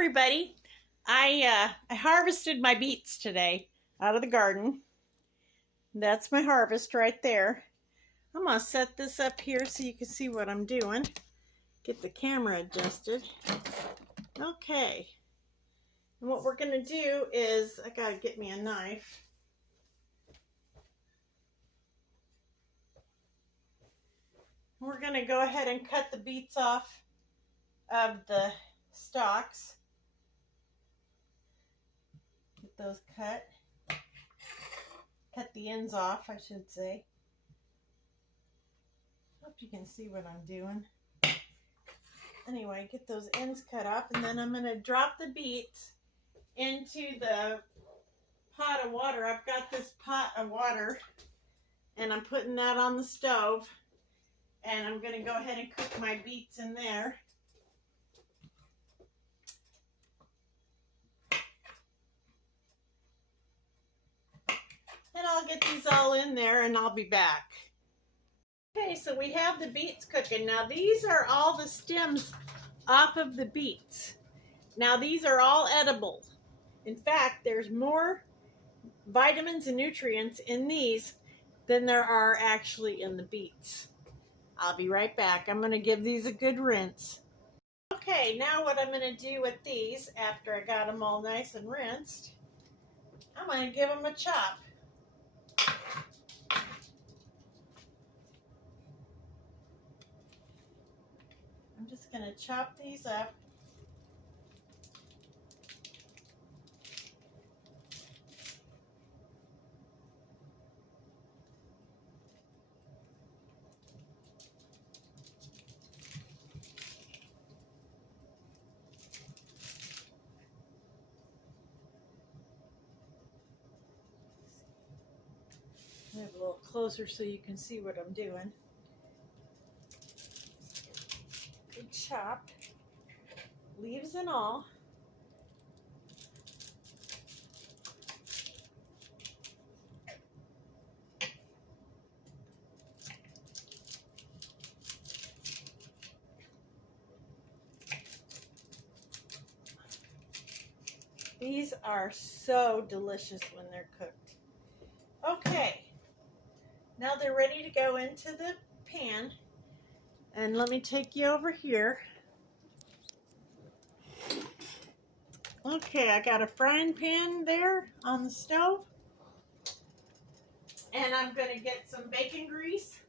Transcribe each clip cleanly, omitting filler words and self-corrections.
everybody. I harvested my beets today out of the garden. That's my harvest right there. I'm gonna set this up here so you can see what I'm doing. Get the camera adjusted. Okay. And what we're gonna do is, I gotta get me a knife. We're gonna go ahead and cut the beets off of the stalks. Get those cut. Cut the ends off, I should say. Hope you can see what I'm doing. Anyway, get those ends cut off, and then I'm going to drop the beets into the pot of water. I've got this pot of water, and I'm putting that on the stove, and I'm going to go ahead and cook my beets in there. And I'll get these all in there, and I'll be back. Okay, so we have the beets cooking. Now these are all the stems off of the beets. Now these are all edible. In fact, there's more vitamins and nutrients in these than there are actually in the beets. I'll be right back. I'm going to give these a good rinse. Okay, now what I'm going to do with these, after I got them all nice and rinsed, I'm going to give them a chop. I'm just going to chop these up. Move a little closer so you can see what I'm doing. Good chop, leaves and all. These are so delicious when they're cooked. Okay, now they're ready to go into the pan. And let me take you over here. Okay, I got a frying pan there on the stove. And I'm going to get some bacon grease.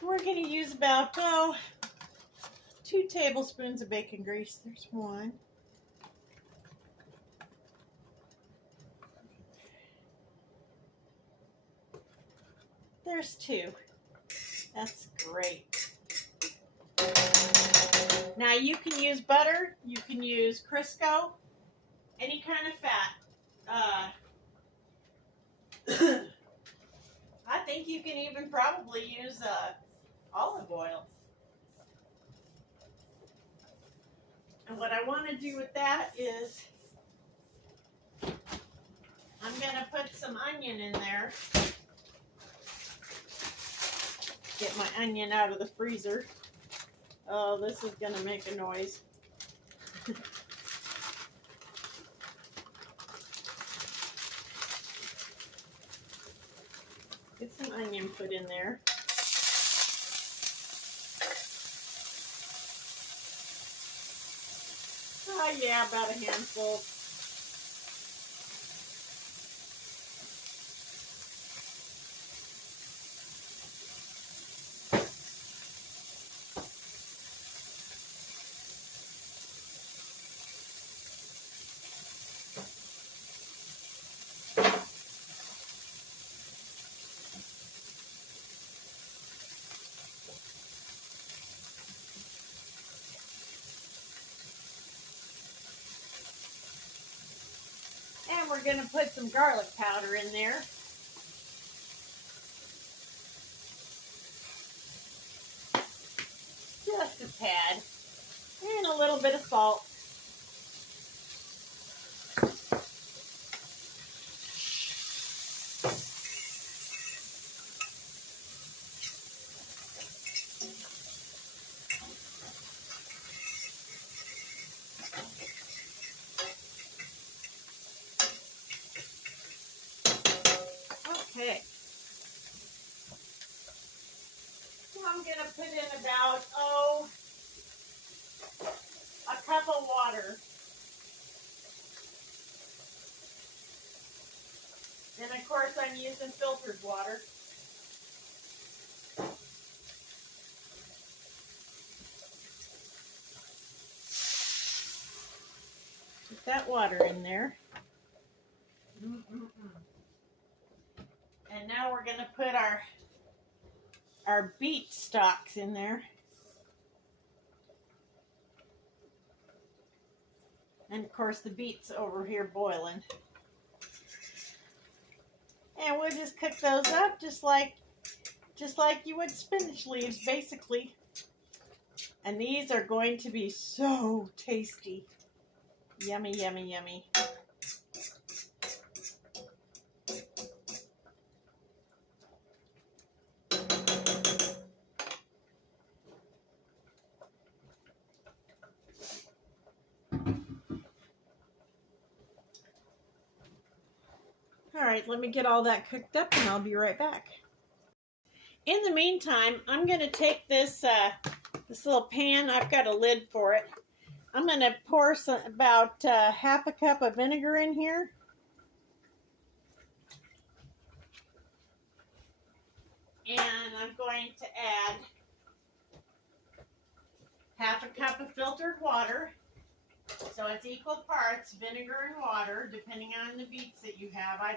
We're going to use about 2 tablespoons of bacon grease. There's one. There's 2. That's great. Now you can use butter, you can use Crisco, any kind of fat. I think you can even probably use olive oil. And what I want to do with that is I'm going to put some onion in there. Get my onion out of the freezer. Oh, this is going to make a noise. Get some onion put in there. Oh yeah, about a handful. And we're going to put some garlic powder in there. Just a tad. And a little bit of salt. Okay. So I'm going to put in about, a cup of water. And of course I'm using filtered water. Put that water in there. And now we're going to put our beet stalks in there. And of course the beets over here boiling. And we'll just cook those up just like you would spinach leaves, basically. And these are going to be so tasty. Yummy, yummy, yummy. All right, let me get all that cooked up and I'll be right back. In the meantime, I'm going to take this this little pan. I've got a lid for it. I'm going to pour about half a cup of vinegar in here. And I'm going to add half a cup of filtered water. So it's equal parts vinegar and water, depending on the beets that you have. I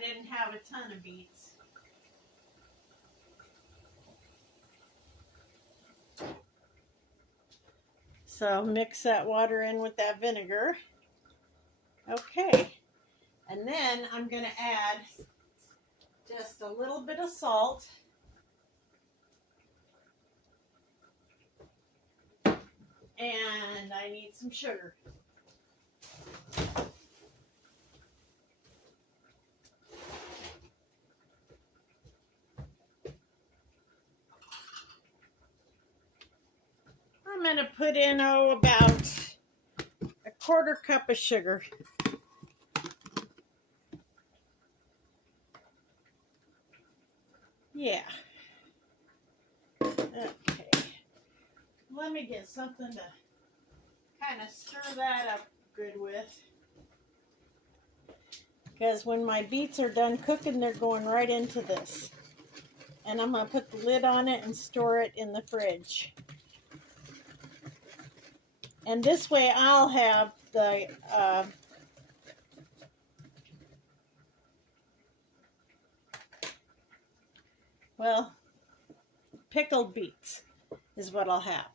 didn't have a ton of beets. So mix that water in with that vinegar. Okay. And then I'm going to add just a little bit of salt. And I need some sugar. I'm going to put in, about a quarter cup of sugar. Yeah. Okay. Let me get something to kind of stir that up good with. Because when my beets are done cooking, they're going right into this. And I'm going to put the lid on it and store it in the fridge. And this way I'll have the pickled beets is what I'll have,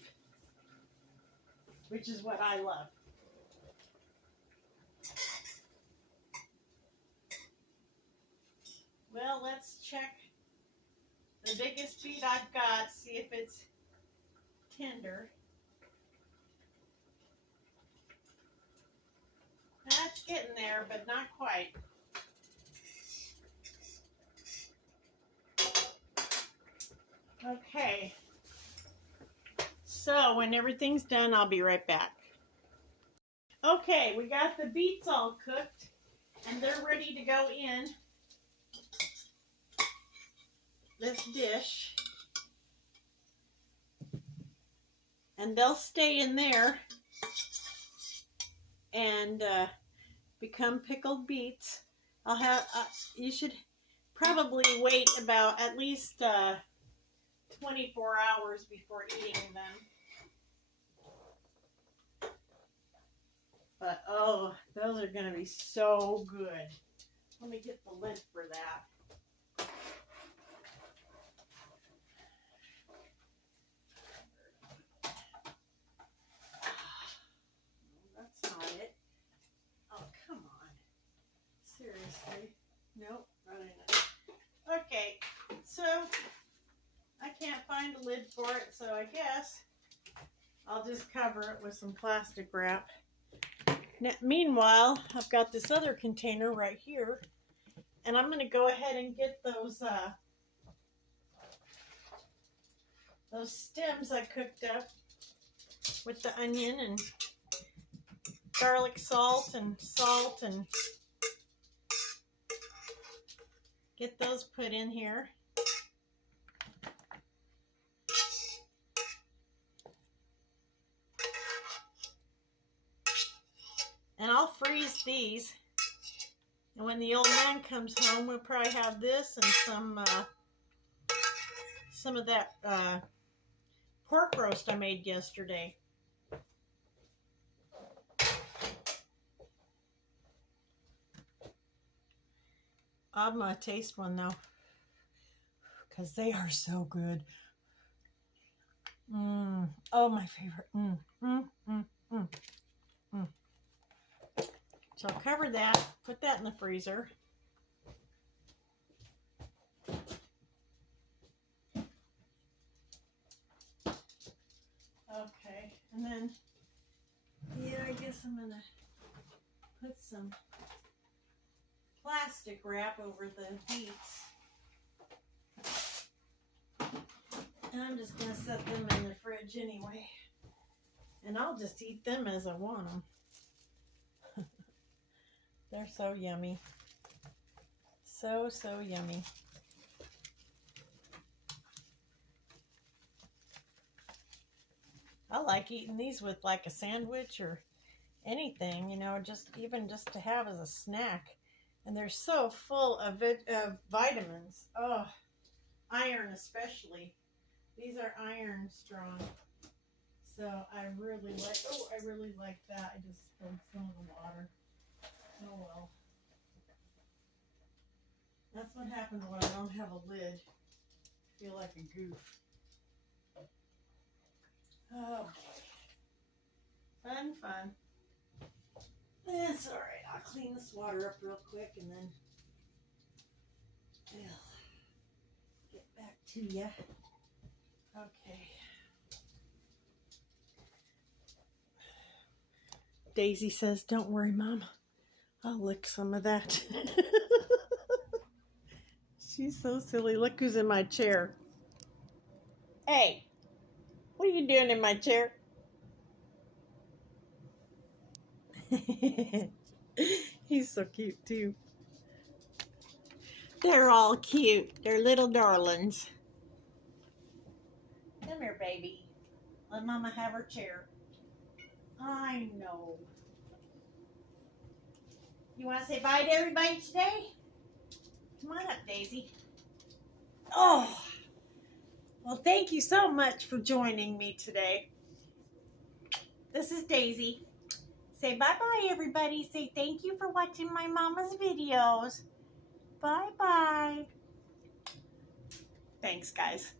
which is what I love. Well, let's check the biggest beet I've got, see if it's tender. That's getting there, but not quite. Okay. So when everything's done, I'll be right back. Okay, we got the beets all cooked, and they're ready to go in this dish. And they'll stay in there and become pickled beets. I'll have, you should probably wait about at least 24 hours before eating them. But oh, those are going to be so good. Let me get the lid for that. That's not it. Oh, come on. Seriously. Nope, not enough. Okay, so I can't find a lid for it, so I guess I'll just cover it with some plastic wrap. Now, meanwhile, I've got this other container right here, and I'm going to go ahead and get those stems I cooked up with the onion and garlic salt and get those put in here. And I'll freeze these. And when the old man comes home, we'll probably have this and some of that pork roast I made yesterday. I'm gonna taste one though, because they are so good. Oh, my favorite. So I'll cover that, put that in the freezer. Okay, and then, yeah, I guess I'm gonna put some plastic wrap over the beets. And I'm just gonna set them in the fridge anyway. And I'll just eat them as I want them. They're so yummy. So, so yummy. I like eating these with like a sandwich or anything, you know, even just to have as a snack. And they're so full of vitamins. Oh, iron especially. These are iron strong. So I really like that. I just spilled some of the water. Oh well. That's what happens when I don't have a lid. I feel like a goof. Oh, fun, fun. It's all right. I'll clean this water up real quick and then I'll get back to you. Okay. Daisy says, "Don't worry, Mom. I'll lick some of that." She's so silly. Look who's in my chair. Hey, what are you doing in my chair? He's so cute too. They're all cute. They're little darlings. Come here, baby. Let Mama have her chair. I know. You want to say bye to everybody today? Come on up, Daisy. Oh, well, thank you so much for joining me today. This is Daisy. Say bye-bye, everybody. Say thank you for watching my mama's videos. Bye-bye. Thanks, guys.